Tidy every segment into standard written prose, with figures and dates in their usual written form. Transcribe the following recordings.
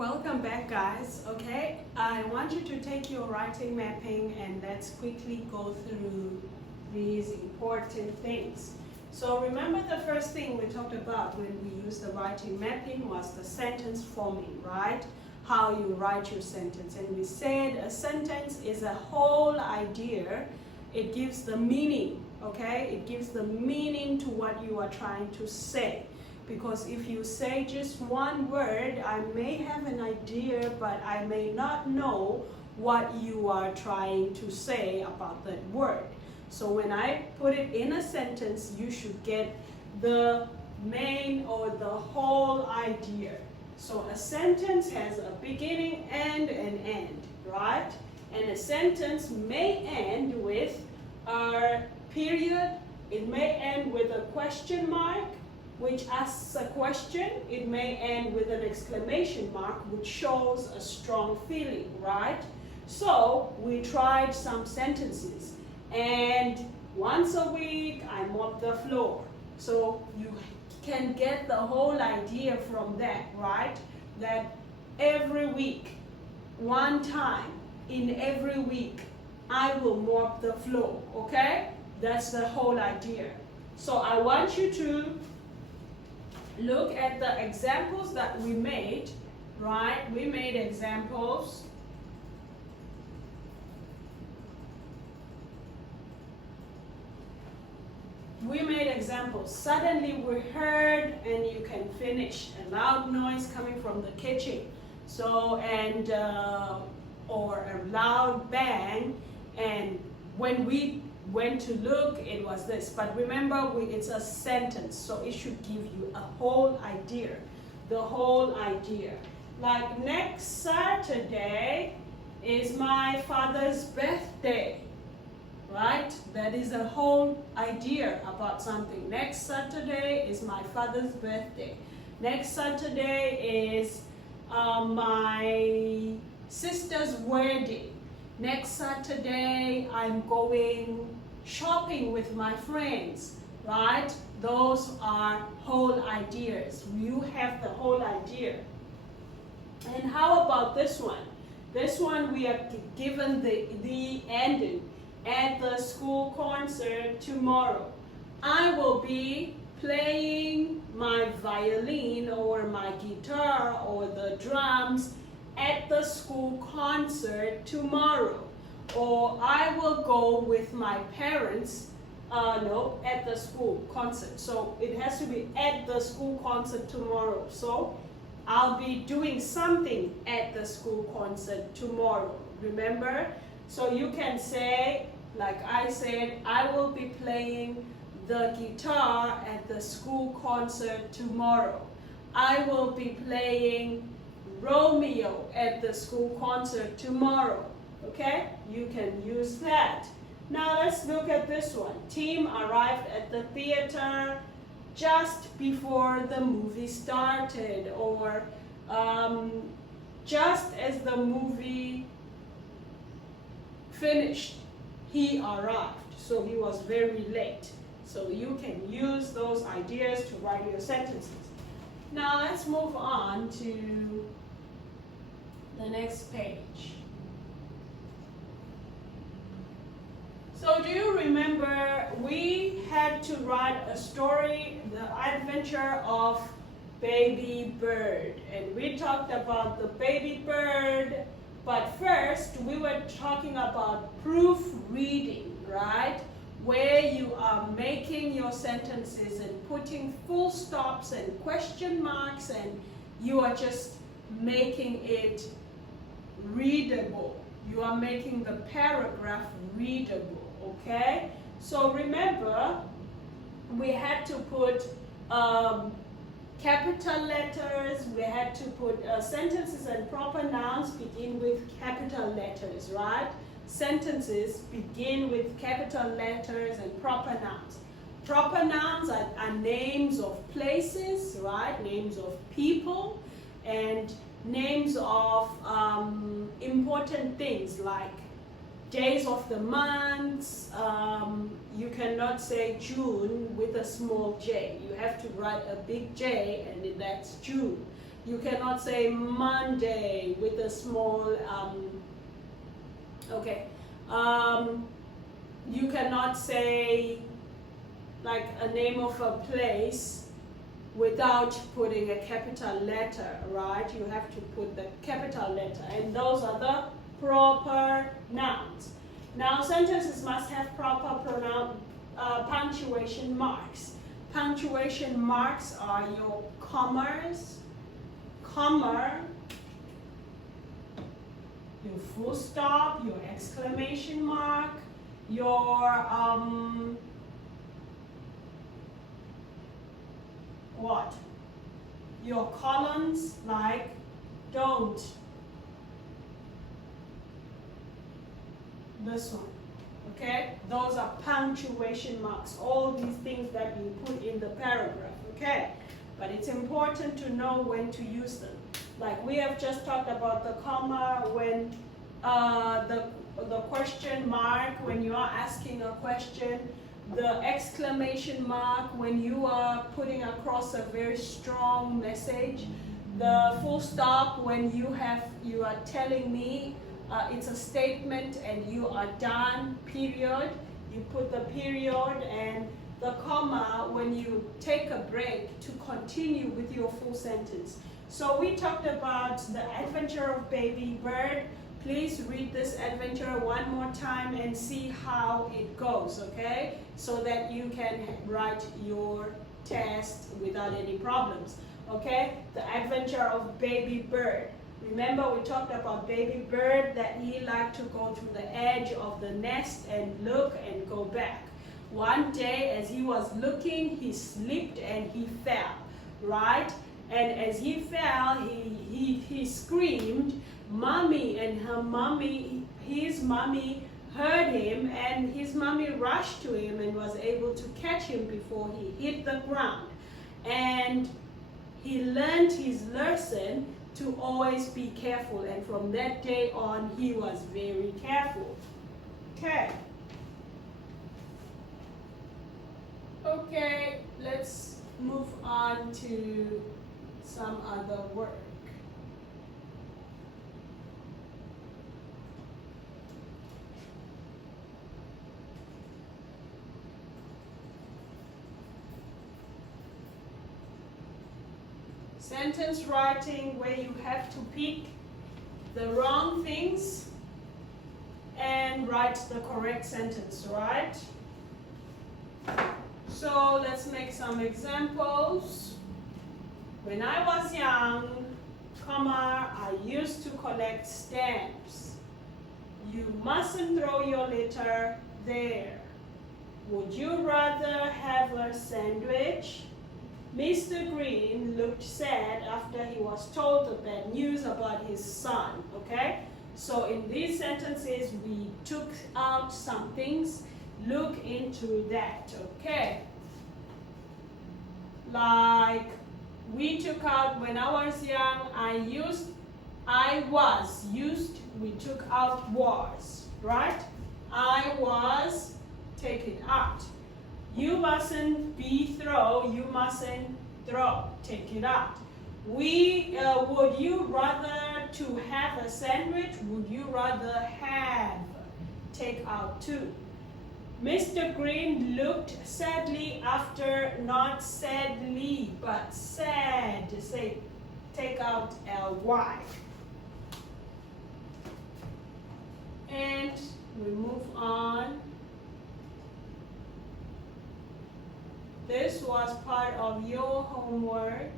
Welcome back, guys. Okay, I want you to take your writing mapping and let's quickly go through these important things. So remember, the first thing we talked about when we used the writing mapping was the sentence forming, right? How you write your sentence. And we said a sentence is a whole idea. It gives the meaning, okay? It gives the meaning to what you are trying to say. Because if you say just one word, I may have an idea, but I may not know what you are trying to say about that word. So when I put it in a sentence, you should get the main or the whole idea. So a sentence has a beginning and an end, right? And a sentence may end with a period. It may end with a question mark, which asks a question. It may end with an exclamation mark, which shows a strong feeling, right? So we tried some sentences, and once a week I mop the floor. So you can get the whole idea from that, right? That every week, one time in every week, I will mop the floor, okay? That's the whole idea. So I want you to look at the examples that we made, right? We made examples. We made examples. Suddenly we heard, and you can finish, a loud noise coming from the kitchen. So, and, or a loud bang, and when we went to look, it was this. But remember, it's a sentence, so it should give you a whole idea. The whole idea. Like, next Saturday is my father's birthday, right? That is a whole idea about something. Next Saturday is my father's birthday. Next Saturday is my sister's wedding. Next Saturday, I'm going shopping with my friends, right? Those are whole ideas. You have the whole idea. And how about this one? This one we are given the ending. At the school concert tomorrow, I will be playing my violin or my guitar or the drums at the school concert tomorrow. Or I will go with my parents, at the school concert. So it has to be at the school concert tomorrow. So I'll be doing something at the school concert tomorrow. Remember? So you can say, like I said, I will be playing the guitar at the school concert tomorrow. I will be playing Romeo at the school concert tomorrow. Okay, you can use that. Now let's look at this one. Team arrived at the theater just before the movie started, or just as the movie finished, he arrived. So he was very late. So you can use those ideas to write your sentences. Now let's move on to the next page. So do you remember we had to write a story, the adventure of Baby Bird, and we talked about the baby bird, but first we were talking about proofreading, right? Where you are making your sentences and putting full stops and question marks, and you are just making it readable. You are making the paragraph readable. Okay, so remember, we had to put capital letters, we had to put sentences and proper nouns begin with capital letters, right? Sentences begin with capital letters and proper nouns. Proper nouns are names of places, right? Names of people, and names of important things like days of the months. You cannot say June with a small j. You have to write a big J, and that's June. You cannot say Monday with a small, okay. You cannot say like a name of a place without putting a capital letter, right? You have to put the capital letter, and those are the proper nouns. Now, sentences must have proper punctuation marks. Punctuation marks are your commas, comma, your full stop, your exclamation mark, your what? Your columns, like don't. This one, okay? Those are punctuation marks, all these things that you put in the paragraph, okay? But it's important to know when to use them. Like we have just talked about the comma when the question mark when you are asking a question, the exclamation mark when you are putting across a very strong message, the full stop when you are telling me it's a statement and you are done, period. You put the period, and the comma when you take a break to continue with your full sentence. So we talked about the adventure of Baby Bird. Please read this adventure one more time and see how it goes, okay? So that you can write your test without any problems, okay? The adventure of Baby Bird. Remember we talked about Baby Bird, that he liked to go to the edge of the nest and look and go back. One day as he was looking, he slipped and he fell, right? And as he fell, he screamed, "Mommy," and his mommy heard him, and his mommy rushed to him and was able to catch him before he hit the ground. And he learned his lesson to always be careful, and from that day on he was very careful. Okay, let's move on to some other work. Sentence writing, where you have to pick the wrong things and write the correct sentence, right? So let's make some examples. When I was young, comma, I used to collect stamps. You mustn't throw your litter there. Would you rather have a sandwich? Mr. Green looked sad after he was told the bad news about his son, okay? So in these sentences, we took out some things. Look into that, okay? Like, we took out, when I was young, we took out was, right? I was, take it out. You mustn't be throw, you mustn't throw, take it out. Would you rather to have a sandwich? Would you rather have, take out two. Mr. Green looked sadly after, not sadly, but sad, say, take out ly. And we move on. This was part of your homework.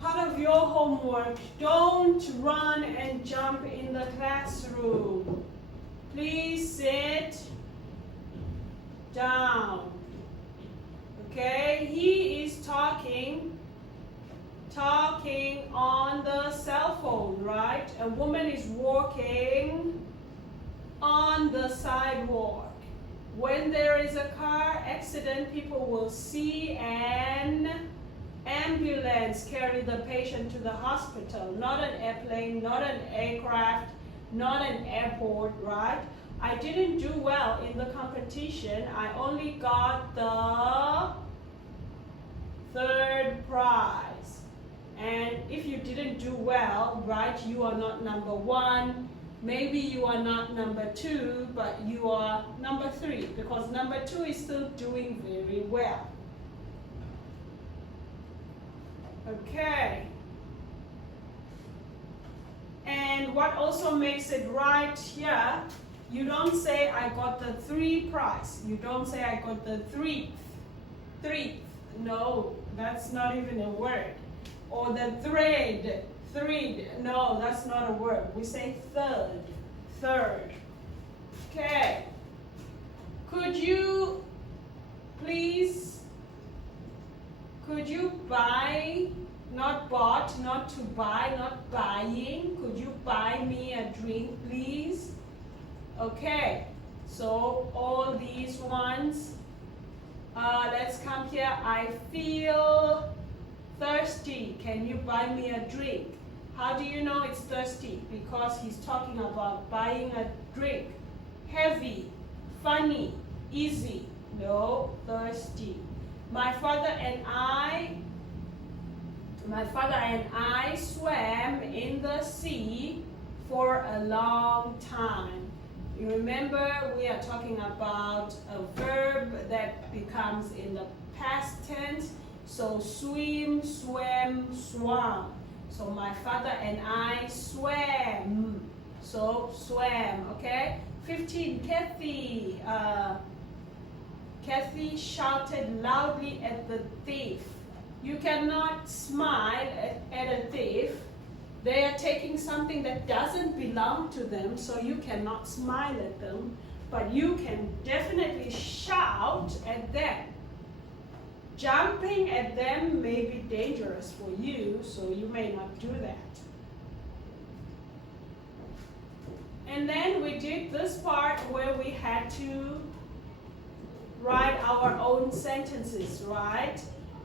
Part of your homework, don't run and jump in the classroom. Please sit down. Okay, he is talking on the cell phone, right? A woman is walking on the sidewalk. When there is a car accident, people will see an ambulance carry the patient to the hospital, not an airplane, not an aircraft, not an airport, right? I didn't do well in the competition. I only got the 3rd prize. And if you didn't do well, right, you are not number 1. Maybe you are not number 2, but you are number 3, because number 2 is still doing very well. Okay. And what also makes it right here, you don't say I got the 3 prize. You don't say I got the 3rd. No, that's not even a word. Or the thread. No, that's not a word. We say 3rd. Okay. Could you buy, not bought, not to buy, not buying. Could you buy me a drink, please? Okay, so all these ones. Let's come here. I feel thirsty. Can you buy me a drink? How do you know it's thirsty? Because he's talking about buying a drink. Heavy, funny, easy. No, thirsty. My father and I swam in the sea for a long time. You remember we are talking about a verb that becomes in the past tense. So swim, swam, swam. So my father and I swam. So swam, okay? 15, Kathy shouted loudly at the thief. You cannot smile at a thief. They are taking something that doesn't belong to them, so you cannot smile at them, but you can definitely shout at them. Jumping at them may be dangerous for you, so you may not do that. And then we did this part where we had to write our own sentences, right?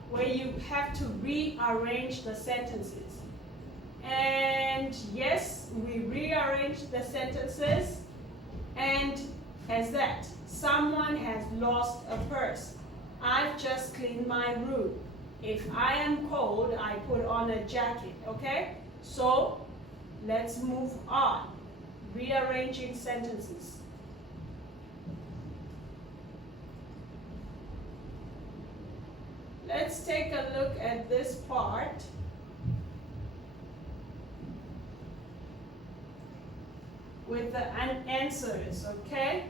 Where you have to rearrange the sentences. And yes, we rearranged the sentences, and as that, someone has lost a purse. I've just cleaned my room. If I am cold, I put on a jacket, okay? So, let's move on. Rearranging sentences. Let's take a look at this part. With the answers, okay?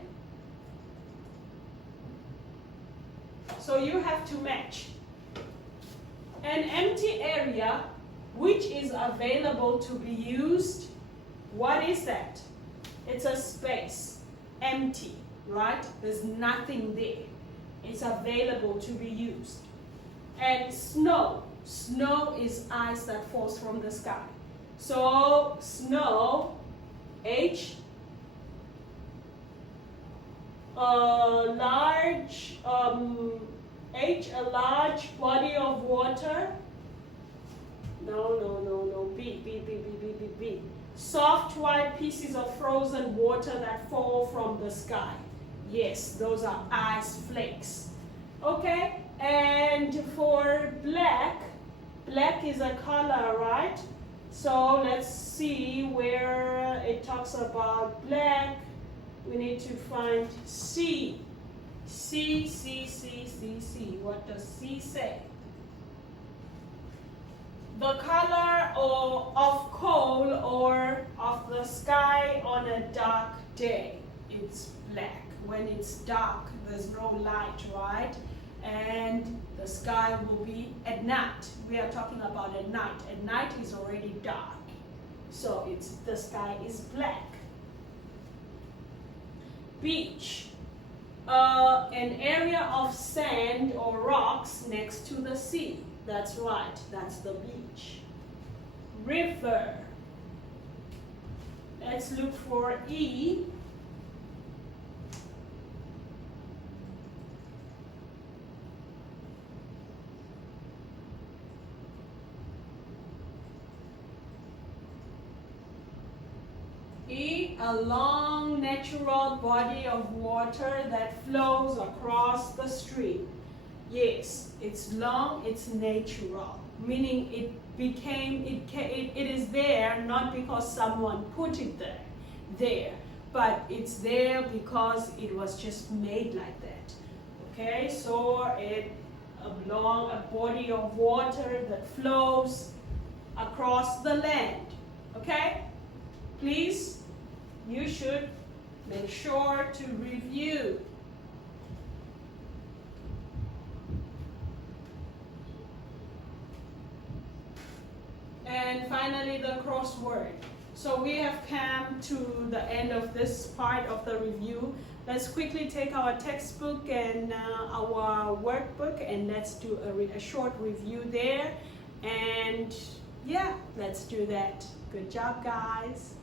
So you have to match. An empty area which is available to be used. What is that? It's a space, empty, right? There's nothing there. It's available to be used. And snow. Snow is ice that falls from the sky. So snow, H, a large body of water. No, B. Soft white pieces of frozen water that fall from the sky. Yes, those are ice flakes. Okay, and for black, black is a color, right? So let's see where it talks about black. We need to find C. C. What does C say? The color of coal or of the sky on a dark day. It's black. When it's dark, there's no light, right? And the sky will be at night. We are talking about at night. At night is already dark. So the sky is black. Beach. An area of sand or rocks next to the sea. That's right, that's the beach. River. Let's look for E. Okay, a long natural body of water that flows across the stream. Yes, it's long, it's natural, meaning it is there not because someone put it there, but it's there because it was just made like that. Okay, so a body of water that flows across the land. Okay, please, you should make sure to review. And finally, the crossword. So we have come to the end of this part of the review. Let's quickly take our textbook and our workbook, and let's do a short review there. And yeah, let's do that. Good job, guys.